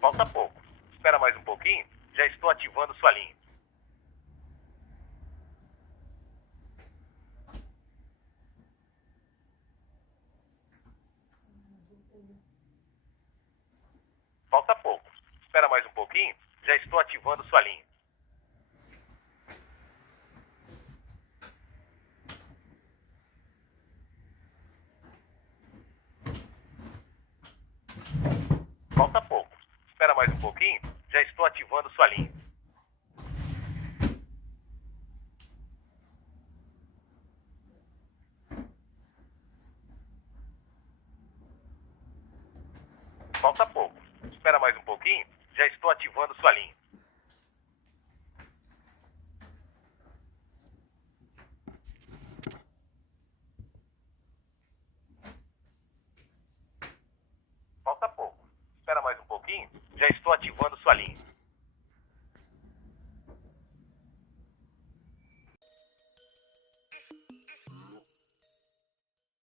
Falta pouco. Espera mais um pouquinho. Já estou ativando sua linha. Falta pouco. Espera mais um pouquinho. Já estou ativando sua linha. Falta pouco. Espera mais um pouquinho. Já estou ativando sua linha. Falta pouco. Espera mais um pouquinho. Já estou ativando sua linha. Falta pouco. Espera mais um pouquinho. Já estou ativando